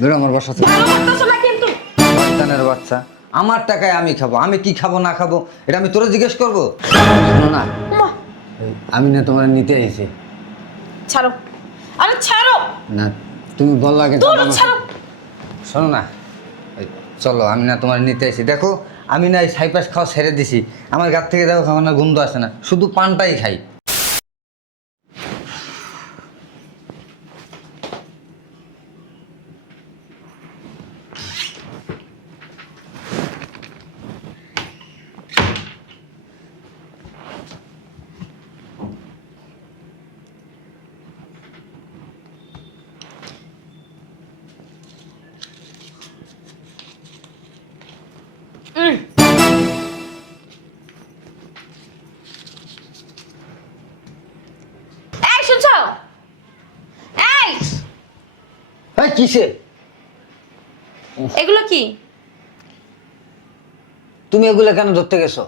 বেরো আমার বাসা থেকে। ভালো করতেছো না কিন্তু। শয়তানের বাচ্চা, আমার টাকায় আমি খাবো, আমি কি খাবো না খাবো এটা আমি তোরে জিজ্ঞেস করবো? শোনো না, মা, আমি না তোমার নিতে আইছি। ছাড়ো, আরে ছাড়ো, না তুমি বললা আগে দূর যাবো না। ছাড়ো। শোনো না, এই, চলো আমি না তোমার নিতে আইছি। দেখো আমি না এই ছাইপাশ খাওয়া ছেড়ে দিছি, আমার গাছ থেকে দেখো আমার না গন্ধ আসে না, শুধু পানটাই খাই। এই শুনছো? এই হ্যাঁ কিসে? এগুলো কি? তুমি এগুলো কেন ধরতে গেছো?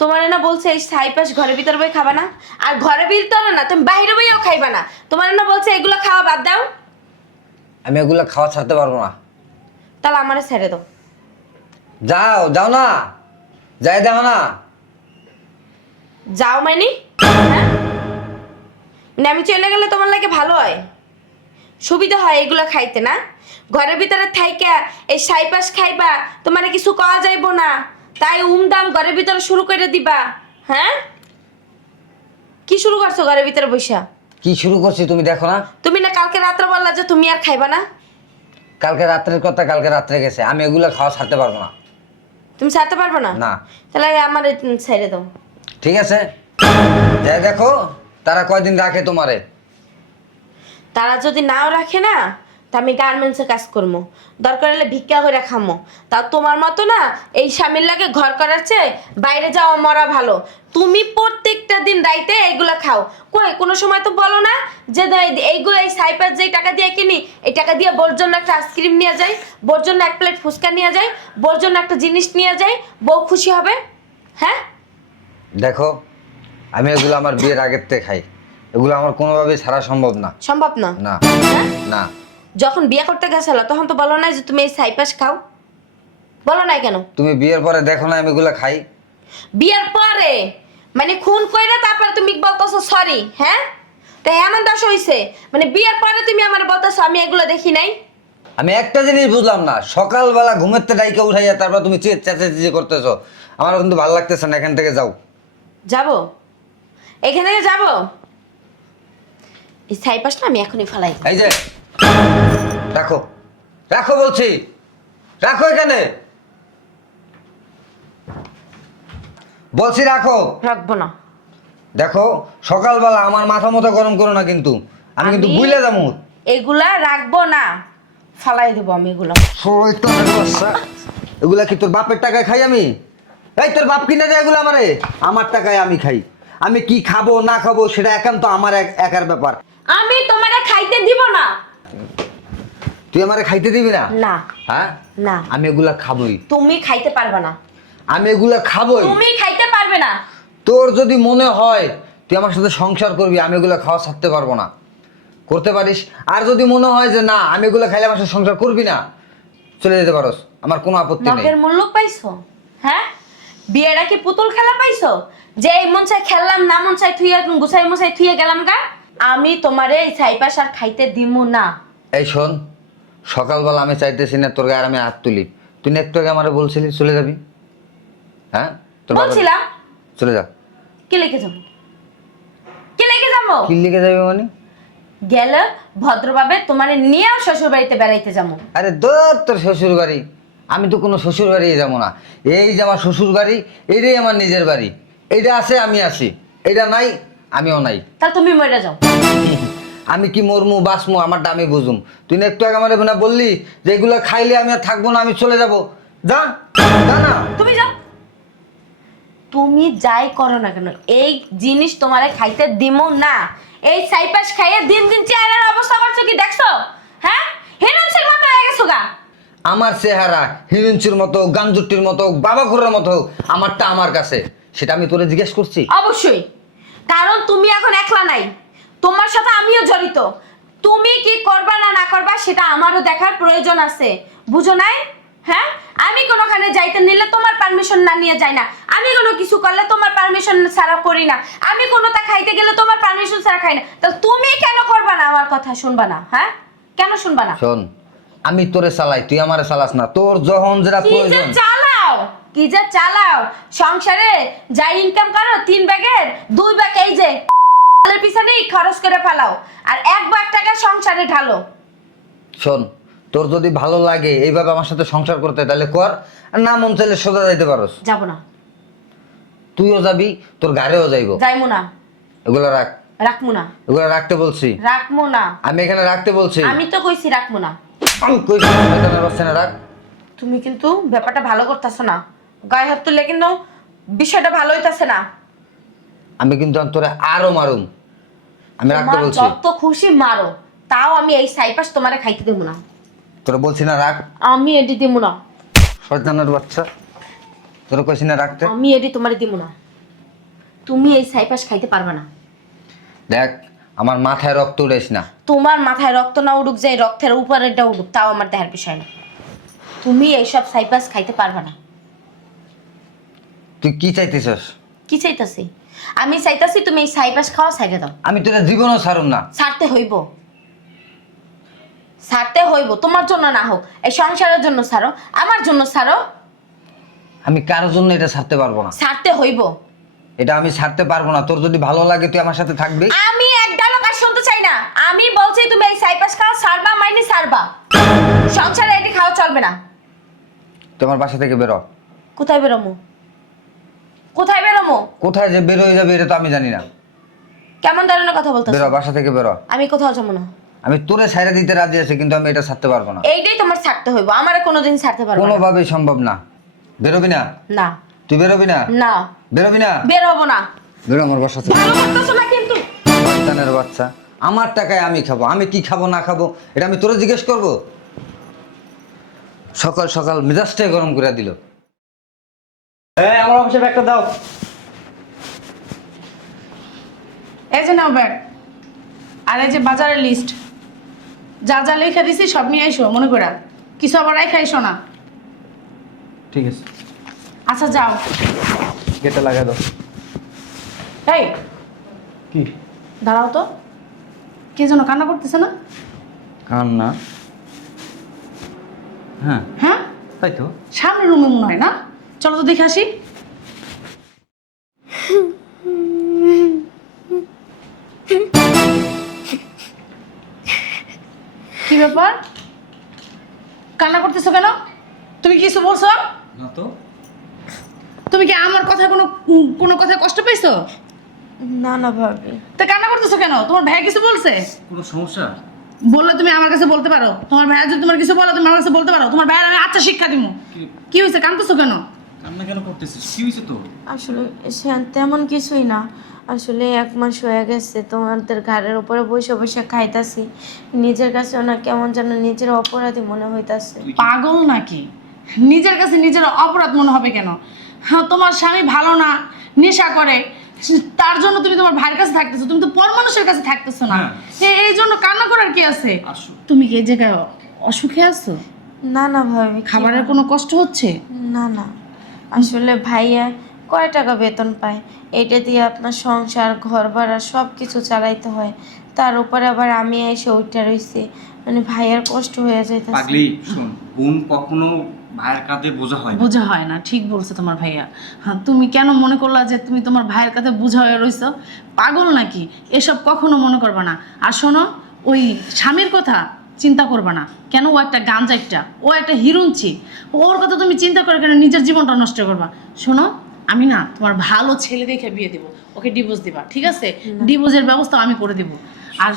তোমার না বলছে এই সাইপাস ঘরের ভিতরে বই খাবা না, আর ঘরের ভিতরে না তুমি বাইরে বইও খাইবা না। তোমার না বলছে এগুলো খাওয়া বাদ দাও। আমি এগুলো খাওয়া ছাড়তে পারবো না। তাহলে আমারে ছেড়ে দাও। যাও যাও না, যাই দেখো না। যাও মাইনি, হ্যাঁ? মানে আমি চলে গেলে তোমার লাগে ভালো হয়, সুবিধা হয় এগুলো খাইতে না? ঘরের ভিতরে থাইকা এই সাইপাস খাইবা, তোমার কিছু কওয়া যাইবো না, তাই উমদাম ঘরের ভিতরে শুরু করে দিবা। হ্যাঁ, কি শুরু করছো ঘরের ভিতরে বৈশা? কি শুরু করছি তুমি দেখো না? তুমি না কালকে রাত্রে বললা যে তুমি আর খাইবা না। কালকে রাত্রের কথা কালকে রাত্রে গেছে, আমি এগুলো খাওয়া ছাড়তে পারবো না। তুমি ছাড়তে পারবে না? না। তাহলে আমার ছেড়ে দাও। ঠিক আছে, যাই দেখো তারা কয়দিন রাখে তোমারে। তারা যদি নাও রাখে না, তা আমি গার্মেন্টসে কাজ করবো, দরকার হলে ভিক্ষা করে খামো। তা তোমার মতো না এই স্বামীর লাগে ঘর করার চেয়ে বাইরে যাওয়া মরা ভালো। তুমি প্রত্যেকটা দিন রাইতে এইগুলা খাও, কই কোনো সময় তো বলো না যে এইগুলো এই সাইপার যেই টাকা দিয়ে কিনি, এই টাকা দিয়ে বোর জন্য একটা আইসক্রিম নিয়ে যাই, বোর জন্য এক প্লেট ফুচকা নিয়ে যাই, বোর জন্য একটা জিনিস নিয়ে যাই, বউ খুশি হবে। হ্যাঁ, দেখো আমি এগুলো আমার বিয়ের আগের থেকে খাই, এগুলো আমার কোনোভাবেই ছাড়া সম্ভব না। সম্ভব না? না হ্যাঁ, না। যখন বিয়ে করতে গেছিল তখন তো বলো না যে তুমি এই সাইপাস খাও, বলো নাই কেন? তুমি বিয়ের পরে দেখো না আমি এগুলো খাই? বিয়ের পরে মানে খুন কইরা তারপর তুমি বলতেছো সরি? হ্যাঁ, তাই এমন দোষ হইছে মানে বিয়ের পরে তুমি আমার বলতেছো আমি এগুলো দেখি নাই? আমি একটা জিনিস বুঝলাম না, সকালবেলা ঘুমের থেকে ডাইকে উঠাইয়া তারপর তুমি চেঁচাচেঁচি করতেছো, আমার কিন্তু ভালো লাগতেছে না, এখান থেকে যাও। যাব, এখান থেকে যাব। এই সাইপাস না আমি এখনই ফেলাই। এই যে রাখো, রাখো বলছি, রাখো এখানে বলছি, রাখো। রাখবো না। দেখো সকালবেলা আমার মাথা মতো গরম করো না কিন্তু, আমি কিন্তু বুইলা যাবো। এগুলা রাখবো না, ফালাই দেবো আমি এগুলো। শয়তানের বাচ্চা, এগুলা কি তোর বাপের টাকায় খাই আমি? এই তোর বাপ কিনে দেয় এগুলো আমারে? আমার টাকায় আমি খাই, আমি কি খাবো না খাবো সেটা একান্ত আমার একার ব্যাপার। আমি তোমারে খাইতে দিব না। তুই আমারে খাইতে দিবি না? না। হ্যাঁ না, আমি এগুলা খাবোই। তুমি খাইতে পারবে না। আমি এগুলা খাবোই। তুমি খাইতে পারবে না। তোর যদি মনে হয় তুই আমার সাথে সংসার করবি, আমি এগুলো খাওয়া ছাড়তে পারবো না, করতে পারিস। আর যদি মনে হয় যে না আমি এগুলো খাইলে আমার সাথে সংসার করবি না, চলে যেতে পারোস, আমার কোনো আপত্তি নেই। নগের মূল্য পাইছো? হ্যাঁ, বিয়েটা কি পুতুল খেলা পাইছো যে এই মন চাই খেললাম, না মন চাই থুইয়া গুছাই মুছাই থুইয়া গেলাম গা? আমি তোমারে এই ছাইপাস আর খাইতে দিমু না। এই শোন, সকালবেলা আমি চাইতেছি না তোর গায়ে আমি হাত তুলি, তুই না একটু আগে আমার বলছিলি চলে যাবি। হ্যাঁ তোর বাবা- বলছিলাম চলে যা। কি লিখে যাবো? কি লিখে যাবো? কি লিখে যাবি মানে? গেলে ভদ্রভাবে তোমারে নিয়েও শ্বশুর বাড়িতে বেড়াইতে যাবো। আরে দূর তোর শ্বশুর বাড়ি, আমি তো কোনো শ্বশুর বাড়ি যাবো না। এই যে আমার শ্বশুর বাড়ি, এইটাই আমার নিজের বাড়ি, এইটা আছে আমি আছি, এইটা নাই আমিও নাই। তাহলে তুমি মরে যাও। আমি কি মরমু বাসমু আমারটা আমি বুঝুম। তুই না একটু আগে আমার না বললি যে এগুলো খাইলে আমি আর থাকবো না, আমি চলে যাব। যা, যা না। তুমি যাও, তুমি যাই করো না কেন এই জিনিস তোমারে খাইতে দিমু না। এই সাইপাস খাইয়ে দিন দিন চেহারার অবস্থা করছো কি দেখছো? হ্যাঁ, হেনন্সের মতো হয়ে গেছো গা। আমার চেহারা হিরুঞ্চির মতো, গাঞ্জুটির মতো, বাবা ঘোরের মতো, আমারটা আমার কাছে, সেটা আমি তোরে জিজ্ঞেস করছি? অবশ্যই, কারণ তুমি এখন একলা নাই, তোমার সাথে আমিও জড়িত। তুমি কি করবা না না করবা সেটা আমারও দেখার প্রয়োজন আছে, বুঝো নাই? হ্যাঁ, আমি কোনোখানে যাইতে নিলে তোমার পারমিশন না নিয়ে যাই না, আমি কোনো কিছু করলে তোমার পারমিশন ছাড়া করি না, আমি কোনোটা খাইতে গেলে তোমার পারমিশন ছাড়া খাই না। তাহলে তুমি কেন করবা না, আমার কথা শুনবা না? হ্যাঁ, কেন শুনবা না? শোন, আমি তোরে চালাই, তুই আমারে চালাস না। তোর যখন যেটা কি যে প্রয়োজন। চালাও, কি যে চালাও সংসারে, যা ইনকাম করো 3 ভাগের 2 ভাগ এই যে পিছনেই খরচ করে ফেলাও, আর 1 ভাগ টাকা সংসারে ঢালো। শোন, তোর যদি ভালো লাগে এইভাবে আমার সাথে সংসার করতে, তাহলে কর। আর না মন চাইলে সোজা যাইতে পারোস। যাবো না। তুইও যাবি, তোর গাড়িও যাইবো। যাইমু না। এগুলো রাখ। রাখমু না। এগুলো রাখতে বলছি। রাখমু না। আমি এখানে রাখতে বলছি। আমি তো কইছি রাখমু না। আমি কইছি শয়তানের বাচ্চা না, রাখ। তুমি কিন্তু ব্যাপারটা ভালো করতেছো না, গায়ে হাত তুললে কিন্তু বিষয়টা ভালো হইতাছে না। আমি কিন্তু তোরে আরো মারুম। আমি রাখতে তোমার বলছি। যত খুশি মারো, তাও আমি এই সাইপাস তোমারে খাইতে দেবো না। তোরে বলছি না রাখ। আমি এডি দেবো না। শয়তানের বাচ্চা, তোরে কইছি না রাখতে। আমি এডি তোমারে দেবো না। তুমি এই সাইপাস খাইতে পারবে না। দেখ, আমার মাথায় রক্ত উড়াইস না। তোমার মাথায় রক্ত না উড়ুক, যে রক্তের উপরেরটা উড়ুক, তাও আমার দেখার বিষয় না। তুমি এইসব সাইপাস খাইতে পারবে না। তুই কি চাইতেছস? কি চাইতাছি? আমি চাইতাছি তুমি এই সাইপাস খাওয়া ছাইড়ে দাও। আমি তোরা জীবনও ছাড়ুম না। ছাড়তে হইব, ছাড়তে হইব। তোমার জন্য না হোক, এই সংসারের জন্য ছাড়ো, আমার জন্য ছাড়ো। আমি কারোর জন্য এটা ছাড়তে পারবো না। ছাড়তে হইব। এটা আমি ছাড়তে পারবো না। তোর যদি ভালো লাগে তুই আমার সাথে থাকবি। আমি এক ডায়লগ আর শুনতে চাই না। আমি বলছি তুমি এই সাইপাস খাওয়া ছাড়বা, মাইনে ছাড়বা। সংসারে এটি খাওয়া চলবে না। তুই আমার বাসা থেকে বেরো। কোথায় বেরোমো? কোথায় বেরোমো? কোথায় যে বের হয়ে যাবে এটা তো আমি জানি না। কেমন ধরনের কথা বলতেছো? বেরো, বাসা থেকে বেরো। আমি কোথাও যাবো না। আমি তোরে ছাইড়া দিতে রাজি আছি, কিন্তু আমি এটা ছাড়তে পারবো না। এইটাই তোমার ছাড়তে হইব, আমার কোনোদিন ছাড়তে পারবো না। কোনোভাবেই সম্ভব না। বেরোবি না? না। তুই বেরোবি না? না। বেরোবি না? বের হবো না। বেরো আমার বাসা থেকে। ভালো করতেছো না কিন্তু। শয়তানের বাচ্চা, আমার টাকায় আমি খাবো। আমি কি খাবো না খাবো এটা আমি তোরে জিজ্ঞেস করব? সকাল সকাল মেজাজটাই গরম করে দিল। এই আমার অফিসে ব্যাগটা দাও। এই যে নাও ব্যাগ, আর এই যে বাজারের লিস্ট, যা যা লেখা দিছি সব নিয়ে এসো মনে করে, কিছু আবার রাই খাইছো না। ঠিক আছে, আচ্ছা যাও। গেটটা লাগা দাও। এই কি দাঁড়াও তো, কে যেন কান্না করতেছে না? কান্না? হ্যাঁ হ্যাঁ, তাই তো। সামনের রুমে মনে হয় না? চলো তো দেখে আসি। কি ব্যাপার, কান্না করতেছো কেন? তুমি কিছু বলছো? না তো। তুমি কি আমার কথা কোনো কোনো কথা কষ্ট পেয়েছো? না না ভাবি। তা কান্না করতেছো কেন? তোমার ভাই কিছু বলছে? কোনো সমস্যা? বললে তুমি আমার কাছে বলতে পারো। তোমার ভাই যদি তোমার কিছু বলে তুমি আমার কাছে বলতে পারো। তোমার ভাইয়ের আমি আচ্ছা শিক্ষা দিব। কি হয়েছে, কাঁদতেছো কেন? কান্না কেন করতেছিস? কি হয়েছে তো? আসলে তেমন কিছুই না। আসলে 1 মাস হয়ে গেছে তোমাদের ঘাড়ের উপরে বসে বসে খাইতাছি, নিজের কাছে না কেমন যেন নিজের অপরাধী মনে হইতাছে। পাগল নাকি? নিজের কাছে নিজের অপরাধ মনে হবে কেন? হ্যাঁ, তোমার স্বামী ভালো না, নেশা করে, তার জন্য তুমি তোমার ভাইয়ের কাছে থাকতেছো, তুমি তো পর মানুষের কাছে থাকতেছো না। এই জন্য কান্না করার কি আছে? তুমি কি এই জায়গায় অসুখে আছো? না না ভাবি, খাবারের কোনো কষ্ট হচ্ছে? না না, আসলে ভাইয়া কয় টাকা বেতন পায়, এটা দিয়ে আপনার সংসার ঘর ভাড়া সব কিছু চালাইতে হয়, তার উপরে আবার আমি এসে ওইটা রইছি, মানে ভাইয়ার কষ্ট হয়ে যাইতেছে। পাগলি শোন, বোন কখনো ভাইয়ের কাঁধে বোঝা হয় না। বোঝা হয় না, ঠিক বলছে তোমার ভাইয়া। হ্যাঁ, তুমি কেন মনে করলা যে তুমি তোমার ভাইয়ের কাছে বোঝা হয়ে রইছো? পাগল নাকি? এসব কখনো মনে করবা না। আর শোনো, ওই স্বামীর কথা চিন্তা করবা না। কেন? ও একটা গাঞ্জাইটা, ও একটা হিরুঞ্চি। ওর কথা তুমি চিন্তা করে কেন নিজের জীবনটা নষ্ট করবা? শোনো, আমি না তোমার ভালো ছেলে দেখে বিয়ে দেবো, ওকে ডিভোর্স দিবা, ঠিক আছে? ডিভোর্সের ব্যবস্থা আমি করে দেবো। আর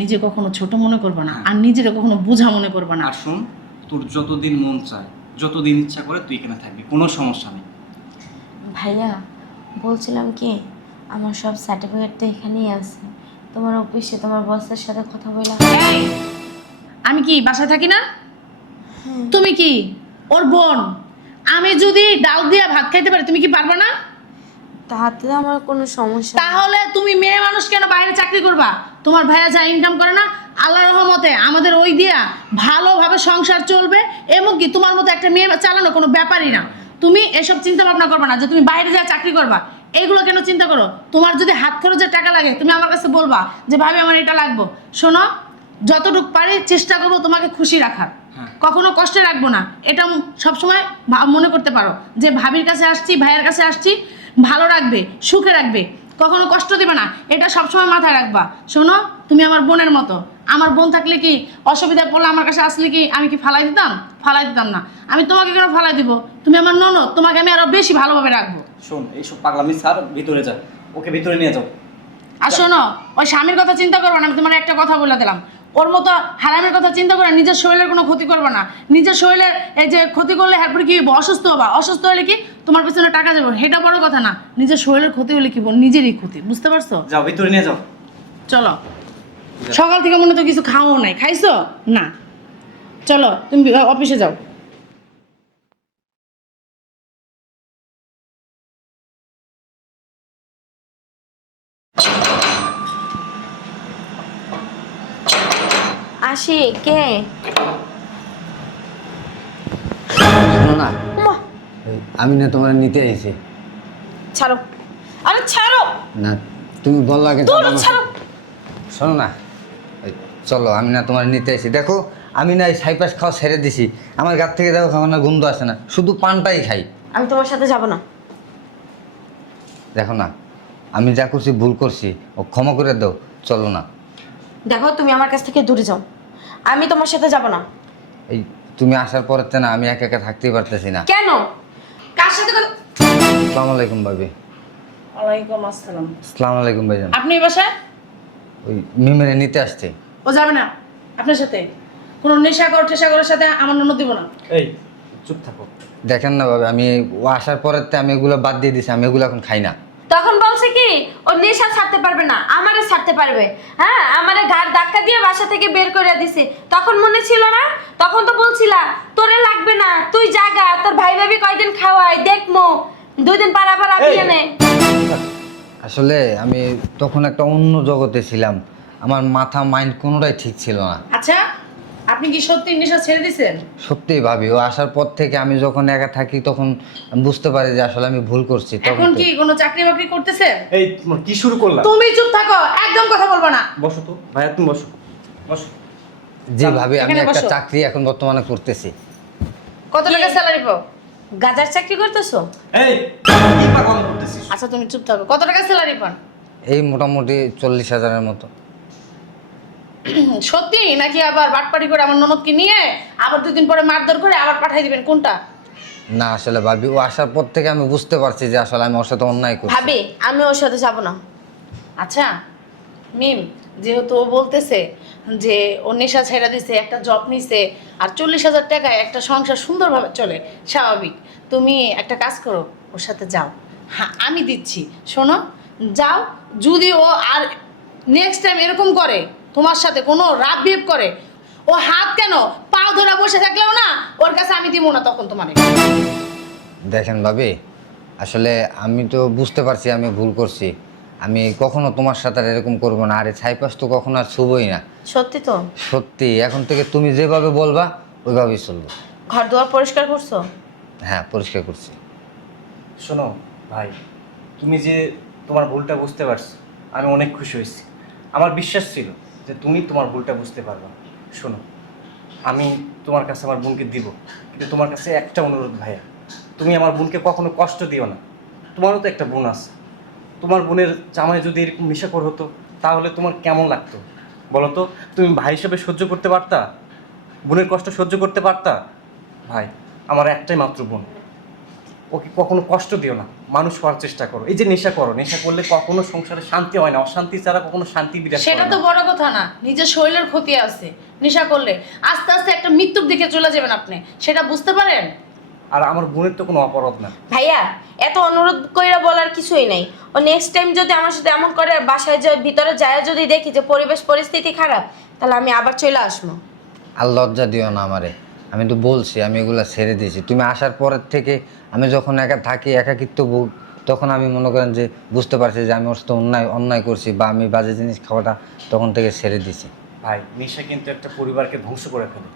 নিজে কখনো ছোট মনে করবা না, আর নিজেরে কখনো বোঝা মনে করবা না। আর শোন, তোর যতদিন মন চায়, যতদিন ইচ্ছা করে তুই এখানে থাকবি, কোনো সমস্যা নেই। ভাইয়া বলছিলাম কি, আমার সব সার্টিফিকেট তো এখানেই আছে, তোমার অফিসে তোমার বসের সাথে কথা বললাম। এই, আমি কি বাসায় থাকি না? তুমি কি ওর বোন? আমি যদি ডাল দিয়া ভাত খাইতে পারি, তুমি কি পারবে না? তাতে আমার কোনো সমস্যা নেই। তাহলে তুমি মেয়ে মানুষ কেন বাইরে চাকরি করবা? তোমার ভাইয়া যা ইনকাম করে না, আল্লাহর রহমতে আমাদের ওই দিয়া ভালোভাবে সংসার চলবে। এবং কি তোমার মতো একটা মেয়ে চালানো কোনো ব্যাপারই না। তুমি এসব চিন্তা ভাবনা করবে না যে তুমি বাইরে যা চাকরি করবা। এইগুলো কেন চিন্তা করো? তোমার যদি হাত খরচের টাকা লাগে তুমি আমার কাছে বলবা যে ভাবি আমার এটা লাগবে। শোনো, যতটুকু পারি চেষ্টা করবো তোমাকে খুশি রাখার, কখনো কষ্টে রাখবো না। এটা সবসময় মনে করতে পারো যে ভাবির কাছে আসছি, ভাইয়ের কাছে আসছি, ভালো রাখবে, সুখে রাখবে, কখনো কষ্ট দেবে না, এটা সবসময় মাথায় রাখবা। শোনো, তুমি আমার বোনের মতো। আমার বোন থাকলে কি অসুবিধায় পড়লে আমার কাছে আসলে কি আমি কি ফালাই দিতাম? ফালাই দিতাম না। আমি তোমাকে কেন ফালাই দিব? তুমি আমার ননদ, তোমাকে আমি আরো বেশি ভালোভাবে রাখবো। শোন, এইসব পাগলামি স্যার, ভিতরে যা, ওকে ভিতরে নিয়ে যাও। আর শোনো, ওই স্বামীর কথা চিন্তা করবে না। আমি তোমার একটা কথা বলে দিলাম, ওর মতো হারামের কথা চিন্তা করে নিজের শরীরের কোনো ক্ষতি করবে না। নিজের শরীরের এই যে ক্ষতি করলে এরপরে কি হইব? অসুস্থ হবা। অসুস্থ হলে কি তোমার পেছনে টাকা যাবো, সেটা বড় কথা না। নিজের শরীরের ক্ষতি হলে কি নিজেরই ক্ষতি, বুঝতে পারছো? যাও, ভিতরে নিয়ে যাও। চলো, সকাল থেকে মনে তো কিছু খাওয়াও নাই, খাইছো না? চলো তুমি অফিসে যাও। আসি কে? শোনো না, মা, আমি না তোমার নিতে আইছি। ছাড়ো, আরে ছাড়ো, না তুমি বললা কিন্তু দূর ছাড়ো। শোনো না, এই চলো, আমি না তোমার নিতে আইছি। দেখো আমি না এই ছাইপাস খাওয়া ছেড়ে দিছি। আমার গাছ থেকে দেখো খাওয়া না গন্ধ আসে না, শুধু পানটাই খাই। আমি তোমার সাথে যাব না। দেখো না, আমি যা করছি ভুল করছি, ও ক্ষমা করে দাও, চলো না। দেখো, তুমি আমার কাছ থেকে দূরে যাও, আমি তোমার সাথে যাব না। এই তুমি আসার পরের না আমি একা একা থাকতেই পারতেছি না। কেন? কার সাথে আসসালামু আলাইকুম ভাবি। ওয়ালাইকুম আসসালাম। আসসালামু আলাইকুম ভাইজান। আপনি এই বাসায়? ওই মিমেরে নিতে আসছে। ও যাবে না আপনার সাথে। কোনো টেশাগরের সাথে আমার ননদ দিব না। এই চুপ থাকো। দেখেন না ভাবি, আমি ও আসার পরের আমি এগুলো বাদ দিয়ে দিছি, আমি এগুলো এখন খাই না। তখন বলছে কি ও নেশা ছাড়তে পারবে না, আমারে ছাড়তে পারবে। হ্যাঁ, আমারে ঘাড় ধাক্কা দিয়ে বাসা থেকে বের করে দিছে। তখন মনে ছিল না? তখন তো বলছিলা তোরে লাগবে না, তুই জাগা, তোর ভাই ভাবি কয়দিন খাওয়াই দেখমো, 2 দিন পার আবার আপনি এনে। আসলে আমি তখন একটা অন্য জগতে ছিলাম, আমার মাথা মাইন্ড কোনোটাই ঠিক ছিল না। আচ্ছা, আপনি কি সত্যি নেশা ছেড়ে দিয়েছেন? সত্যিই ভাবি, ও আসার পর থেকে আমি যখন একা থাকি তখন আমি বুঝতে পারি যে আসলে আমি ভুল করছি। তখন এখন কি কোনো চাকরি বাকরি করতেছেন? এই তোমার কি শুরু করলা? তুমি চুপ থাকো, একদম কথা বলবো না। বসো তো ভাইয়া, তুমি বসো বসো। জি ভাবি, আমি এখানে একটা বসো। চাকরি এখন বর্তমানে করতেছি। কত টাকা স্যালারি পাও? গাজার চাকরি করতেছো? এই কি পাগলামি করতেছিস? আচ্ছা তুমি চুপ থাকো, কত টাকা স্যালারি পান? এই মোটামুটি 40,000-এর মতো। সত্যি নাকি আবার বাটপাটি করে আমার ননদকে নিয়ে আবার 2 দিন পরে মারধর করে আবার পাঠিয়ে দিবেন? কোনটা? না আসলে ভাবি, ও আসার পর থেকে আমি বুঝতে পারছি যে আসলে আমি ওর সাথে অন্যায় করছি। ভাবি, আমি ওর সাথে যাব না। আচ্ছা মিম, যেহেতু ও বলতেছে যে ও নেশা ছেড়ে দিছে, একটা জব নিছে, আর 40,000 টাকায় একটা সংসার সুন্দরভাবে চলে, স্বাভাবিক। তুমি একটা কাজ করো, ওর সাথে যাও। হ্যাঁ, আমি দিচ্ছি। শোনো, যাও। যদি ও আর নেক্সট টাইম এরকম করে, তোমার সাথে কোনো রাব বিহেভ করে, ও হাত কেন পাও ধরা বসে থাকলেও না, ওর কাছে আমি দিব না তখন তোমার। দেখেন ভাবি, আসলে আমি তো বুঝতে পারছি আমি ভুল করছি। আমি কখনো তোমার সাথে আর এরকম করবো না, আর এই ছাইপাস তো কখনো আর ছুবই না। সত্যি তো? সত্যি, এখন থেকে তুমি যেভাবে বলবা ওইভাবেই চলবো। ঘর দুয়ার পরিষ্কার করছো? হ্যাঁ, পরিষ্কার করছি। শোনো ভাই, তুমি যে তোমার ভুলটা বুঝতে পারছো, আমি অনেক খুশি হয়েছি। আমার বিশ্বাস ছিল যে তুমি তোমার ভুলটা বুঝতে পারবে। শোনো, আমি তোমার কাছে আমার বোনকে দিব, কিন্তু তোমার কাছে একটা অনুরোধ ভাইয়া, তুমি আমার বোনকে কখনো কষ্ট দিও না। তোমারও তো একটা বোন আছে, তোমার বোনের জামাই যদি এরকম নেশাখোর হতো তাহলে তোমার কেমন লাগতো বলো তো? তুমি ভাই হিসেবে সহ্য করতে পারতা? বোনের কষ্ট সহ্য করতে পারতা? ভাই, আমার একটাই মাত্র বোন, ওকে কখনো কষ্ট দিও না, মানুষ হওয়ার চেষ্টা করো। এই যে নেশা করো, নেশা করলে কখনো সংসারে শান্তি হয় না, অশান্তি ছাড়া কখনো শান্তি বিরাজ করে সেটা না। তো বড় কথা না, নিজের শরীরের ক্ষতি আছে। নেশা করলে আস্তে আস্তে একটা মৃত্যুর দিকে চলে যাবেন আপনি, সেটা বুঝতে পারেন? আর আমার বোনের তো কোনো অপরাধ না। ভাইয়া, এত অনুরোধ কইরা বলার কিছুই নাই। ও নেক্সট টাইম যদি আমার সাথে এমন করে, বাসায় যায় ভিতরে যায় যদি দেখি যে পরিবেশ পরিস্থিতি খারাপ, তাহলে আমি আবার চলে আসবো। আর লজ্জা দিও না আমারে, আমি তো বলছি আমি এগুলো ছেড়ে দিয়েছি। তুমি আসার পরের থেকে আমি যখন একা থাকি, একাকিত্ব তখন আমি মনে করেন যে বুঝতে পারছি যে আমি ওর সাথে অন্যায় করছি বা আমি বাজে জিনিস খাওয়াটা তখন থেকে ছেড়ে দিছি। ভাই নেশা কিন্তু একটা পরিবারকে ধ্বংস করে ফেলে।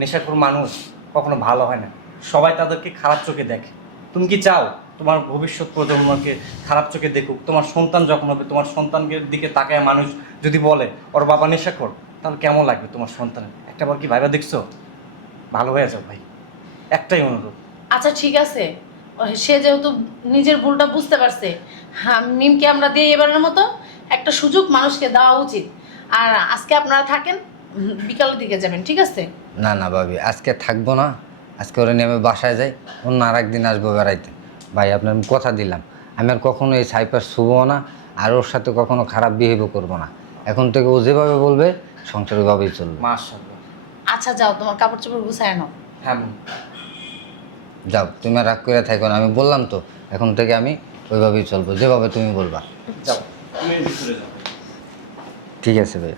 নেশাখোর মানুষ কখনো ভালো হয় না, সবাই তাদেরকে খারাপ চোখে দেখে। তুমি কি চাও তোমার ভবিষ্যৎ প্রজন্মকে খারাপ চোখে দেখুক? তোমার সন্তান যখন হবে, তোমার সন্তানের দিকে তাকায় মানুষ যদি বলে ওর বাবা নেশাখোর, তাহলে কেমন লাগবে তোমার সন্তানের? একটাবার কি ভাইবা দেখছো? ভালো হয়ে যাও ভাই, একটাই অনুরোধ। আচ্ছা ঠিক আছে, সে যেহেতু নিজের ভুলটা বুঝতে পারছে, হ্যাঁ মিমকে আমরা দিই এবারের মতো একটা সুযোগ মানুষকে দেওয়া উচিত। আর আজকে আপনারা থাকেন, বিকালের দিকে যাবেন, ঠিক আছে? না না ভাবি, আজকে থাকবো না, আজকে ওরা নিয়ে আমি বাসায় যাই, অন্য আর একদিন আসবো বেড়াইতে। ভাই আপনার আমি কথা দিলাম, আমি আর কখনো এই সাইপার শুভও না, আর ওর সাথে কখনো খারাপ বিহেভও করবো না। এখন থেকে ও যেভাবে বলবে সংসার ওইভাবেই চলবে। মাশাআল্লাহ। আচ্ছা যাও, তোমার কাপড় চোপড় গুছায় নাও। হ্যাঁ বোন। যাও, তুমি আর রাগ করে থাকো না, আমি বললাম তো এখন থেকে আমি ওইভাবেই চলবো যেভাবে তুমি বলবা। যাও। তুমি ভিতরে যাও। ঠিক আছে ভাই।